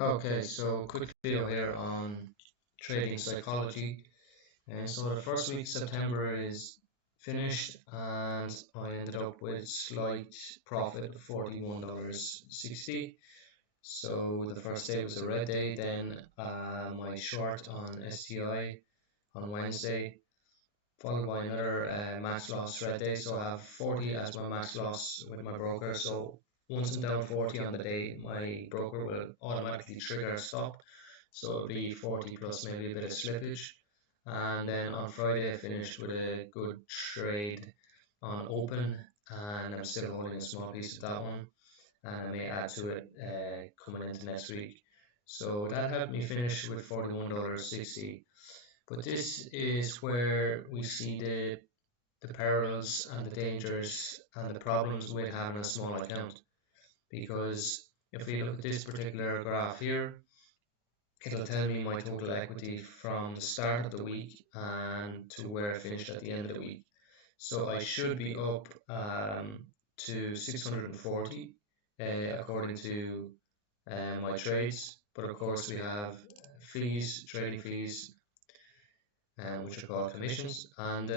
Okay, so quick video here on trading psychology. And so the first week of September is finished, and I ended up with slight profit of $41.60. So the first day was a red day, then my short on STI on Wednesday, followed by another max loss red day. So I have 40 as my max loss with my broker. So once I'm down 40 on the day, my broker will automatically trigger a stop. So it'll be 40 plus maybe a bit of slippage. And then on Friday, I finished with a good trade on open, and I'm still holding a small piece of that one. And I may add to it coming into next week. So that helped me finish with $41.60. But this is where we see the perils and the dangers and the problems with having a small account. Because if we look at this particular graph here, it'll tell me my total equity from the start of the week and to where I finished at the end of the week. So I should be up to 640 according to my trades. But of course, we have fees, trading fees, which are called commissions, and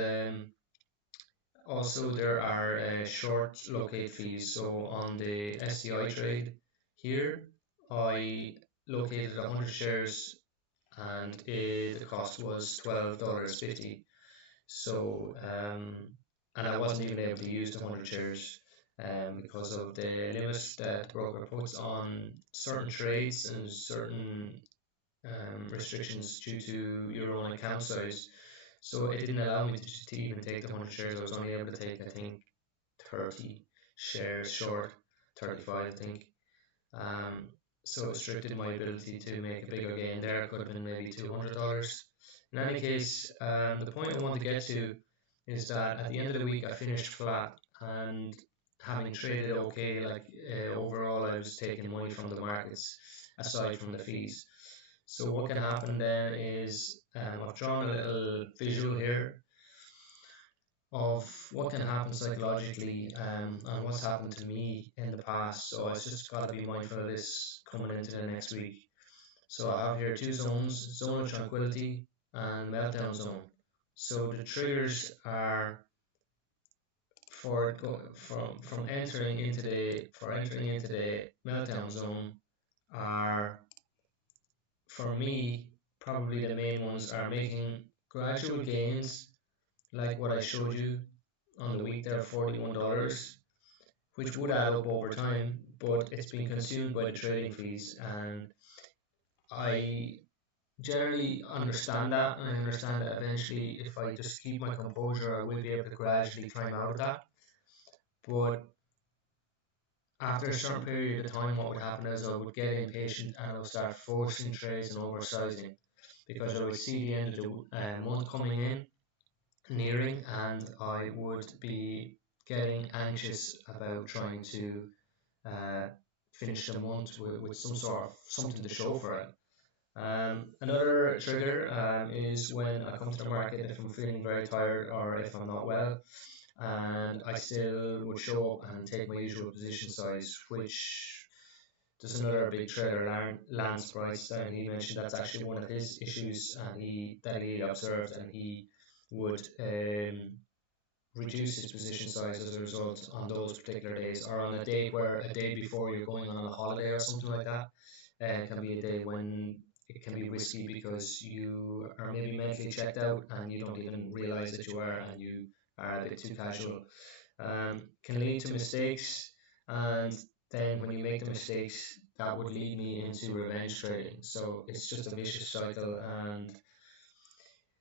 also there are short locate fees. So on the SDI trade here, I located 100 shares and the cost was $12.50. So, and I wasn't even able to use the 100 shares because of the limits that the broker puts on certain trades and certain restrictions due to your own account size. So it didn't allow me to even take the 100 shares. I was only able to take, I think, 30 shares short, 35, I think. Um, so it restricted my ability to make a bigger gain there. It could have been maybe $200. In any case, the point I want to get to is that at the end of the week I finished flat, and having traded okay, like overall I was taking money from the markets aside from the fees. So what can happen then is I've drawn a little visual here of what can happen psychologically and what's happened to me in the past. So I just got to be mindful of this coming into the next week. So I have here two zones: zone of tranquility and meltdown zone. So the triggers are from entering into the meltdown zone are, for me, probably the main ones are making gradual gains like what I showed you on the week there, $41, which would add up over time, but it's been consumed by the trading fees. And I generally understand that, and I understand that eventually, if I just keep my composure, I will be able to gradually climb out of that. But after a certain period of time, what would happen is I would get impatient and I would start forcing trades and oversizing because I would see the end of the month coming in, nearing, and I would be getting anxious about trying to uh, finish the month with some sort of something to show for it. Another trigger is when I come to the market if I'm feeling very tired or if I'm not well, and I still would show up and take my usual position size, which there's another big trader, Lance Bryce, and he mentioned that's actually one of his issues, and he observed, and he would reduce his position size as a result on those particular days, or on a day before you're going on a holiday or something like that. It can be a day when it can be risky because you are maybe mentally checked out and you don't even realize that you are, and you are a bit too casual. Can lead to mistakes, and then when you make the mistakes, that would lead me into revenge trading. So it's just a vicious cycle, and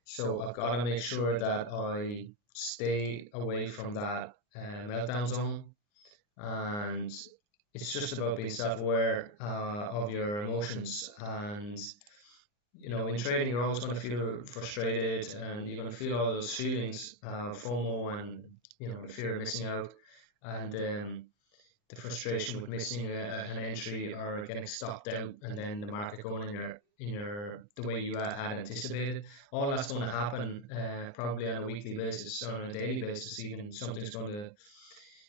so I've got to make sure that I stay away from that meltdown zone, and it's just about being self-aware of your emotions. And in trading, you're always going to feel frustrated, and you're going to feel all those feelings, FOMO, and the fear of missing out, and the frustration with missing an entry or getting stopped out, and then the market going in your the way you had anticipated. All that's going to happen probably on a weekly basis, on a daily basis. Even something's going to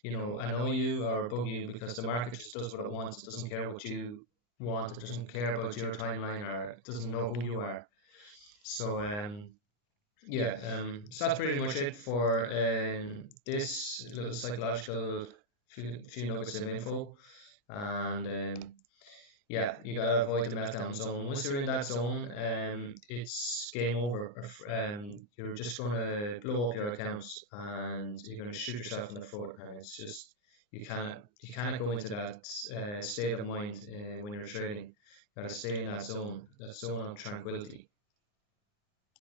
annoy you or bug you because the market just does what it wants. It doesn't care what you want, it doesn't care about your timeline, or it doesn't know who you are. So yeah, so that's pretty much it for this little psychological few nuggets of info. And yeah, you gotta avoid the meltdown zone. Once you're in that zone, it's game over. You're just gonna blow up your accounts, and you're gonna shoot yourself in the foot. And it's just you can't go into that state of mind when you're trading. You gotta stay in that zone of tranquility.